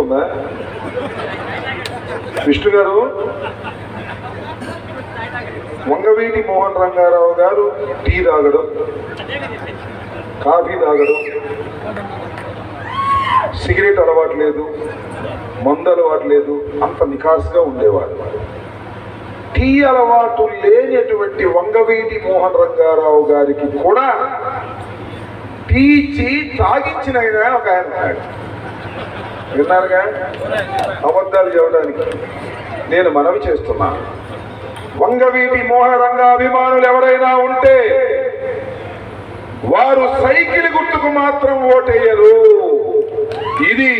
గుర్తుందా విష్ణు గారు? వంగవీటి మోహన్ రంగారావు గారు టీ తాగడం, కాఫీ తాగడం, సిగరెట్ అలవాటు లేదు, మందు అలవాటు లేదు, అంత నికాస్గా ఉండేవాడు. టీ అలవాటు లేనటువంటి వంగవీటి మోహన్ రంగారావు గారికి కూడా టీ తాగించిన ఒక ఆయన ఉన్నాడు. విన్నారుగా? అబద్ధాలు చెప్పడానికి నేను మనవి చేస్తున్నాను. వంగవీటి మోహన రంగ అభిమానులు ఎవరైనా ఉంటే వారు సైకిల్ గుర్తుకు మాత్రం ఓటేయరు. ఇది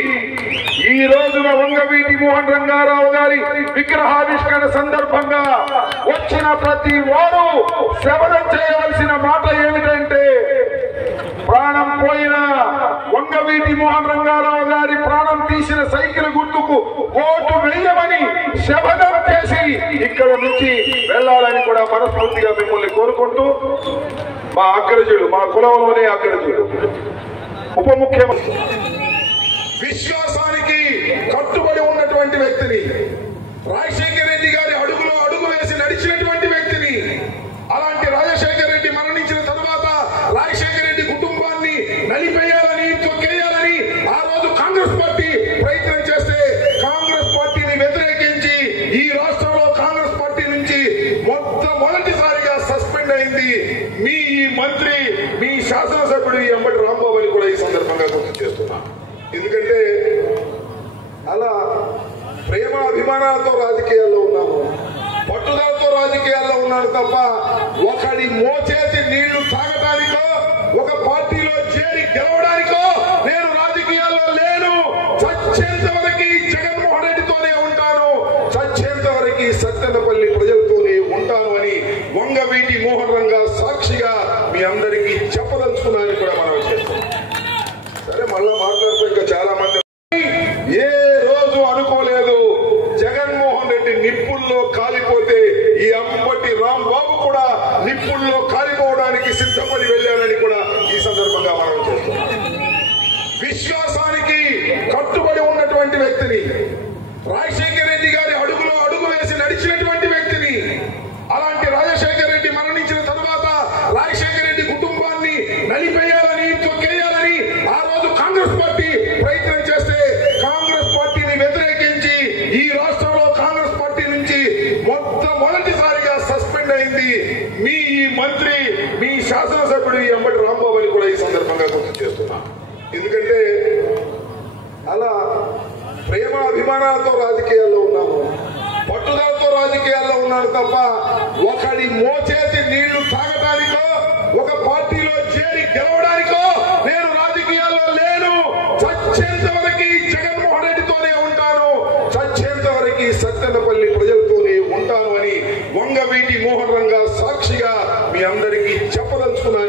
ఈ రోజున వంగవీటి మోహన్ రంగారావు గారి విగ్రహావిష్కరణ సందర్భంగా వచ్చిన ప్రతి వారు శ్రవణం చేయవలసిన మాట ఏమిటంటే, ప్రాణం పోయిన వంగవీటి మోహన్ రంగారావు గారి ప్రాణం తీసిన సైకిల్ గుర్తుకు ఓటు వేయమని శపథం చేసి ఇక్కడ నుంచి వెళ్ళాలని కూడా మనస్ఫూర్తిగా మిమ్మల్ని కోరుకుంటూ, మా అగ్రజుడు, మా కులంలోనే అగ్రజుడు, ఉప ముఖ్యమంత్రి, విశ్వాసానికి కట్టుబడి ఉన్నటువంటి వ్యక్తిని, రాజశేఖర రెడ్డి గారి అడుగులో అడుగు వేసి నడిచినటువంటి వ్యక్తిని, అలాంటి రాజశేఖర రెడ్డి మరణించిన తరువాత రాజశేఖర రెడ్డి కుటుంబాన్ని నలిపేయాలని, తొక్కేయాలని ఆ రోజు కాంగ్రెస్ పార్టీ ప్రయత్నం చేస్తే కాంగ్రెస్ పార్టీని వ్యతిరేకించి ఈ రాష్ట్రంలో కాంగ్రెస్ పార్టీ నుంచి మొదటిసారిగా సస్పెండ్ అయింది మీ ఈ మంత్రి, మీ శాసనసభ్యుడు ఎంబటి రాంబాబు అని కూడా ఈ సందర్భంగా గుర్తు చేస్తున్నా. ఎందుకంటే అలా ప్రేమ అభిమానాలతో రాజకీయాల్లో ఉన్నాము, పట్టుదలతో రాజకీయాల్లో ఉన్నాను తప్ప ఒకడి మోచేసి నీళ్లు తాగడానికో ఒక పార్టీలో చేరి గెలవడానికో నేను రాజకీయాల్లో లేను. చచ్చేంత వరకు జగన్మోహన్ రెడ్డితోనే ఉంటాను, చచ్చేంత వరకు సత్తెనపల్లి ప్రజలతోనే ఉంటాను అని వంగవీటి మోహన్ రంగా సాక్షిగా మీ అందరికీ చెప్పదలుచుకున్నానని కూడా మనం చేస్తాం. సరే, మళ్ళా మాట్లాడుతూ ఇంకా చాలా మంది ఏ రోజు అనుకోలేదు జగన్మోహన్ రెడ్డి నిప్పుల్లో కాలిపోతే ఈ అంబటి రాంబాబు కూడా నిప్పుల్లో కాలిపోవడానికి సిద్ధపడి వెళ్ళానని కూడా ఈ సందర్భంగా మనం చేస్తున్నాం. విశ్వాసానికి కట్టుబడి ఉన్నటువంటి వ్యక్తిని, రాజశేఖర రెడ్డి గారి అడుగులో అడుగు వేసి నడిచినటువంటి వ్యక్తిని, అలాంటి రాజశేఖర రెడ్డి మరణించిన తరువాత రాజశేఖర రెడ్డి కుటుంబాన్ని నలిపేయాలని, తొక్కేయాలని ఆ రోజు కాంగ్రెస్ పార్టీ ప్రయత్నం చేస్తే కాంగ్రెస్ పార్టీని వ్యతిరేకించి ఈ రాష్ట్రంలో కాంగ్రెస్ పార్టీ నుంచి మొదటిసారిగా సస్పెండ్ అయింది మీ ఈ మంత్రి, మీ శాసనసభ్యుడు ఎంబటి రాంబాబు అని కూడా ఈ సందర్భంగా గుర్తు చేస్తున్నా. ఎందుకంటే అలా ప్రేమ అభిమానాలతో రాజకీయాల్లో ఉన్నాము, పట్టుదలతో రాజకీయాల్లో ఉన్నాను తప్ప ఒకడి మోచేసి నీళ్లు తాగడానికో ఒక పార్టీలో చేరి గెలవడానికో నేను రాజకీయాల్లో లేను. చచ్చేంత వరకు జగన్మోహన్ రెడ్డితోనే ఉంటాను, చచ్చేంత వరకు సత్తెనపల్లి ప్రజలతోనే ఉంటాను అని వంగవీటి మోహన్ రంగా సాక్షిగా మీ అందరికీ చెప్పదలుచుకున్నాను.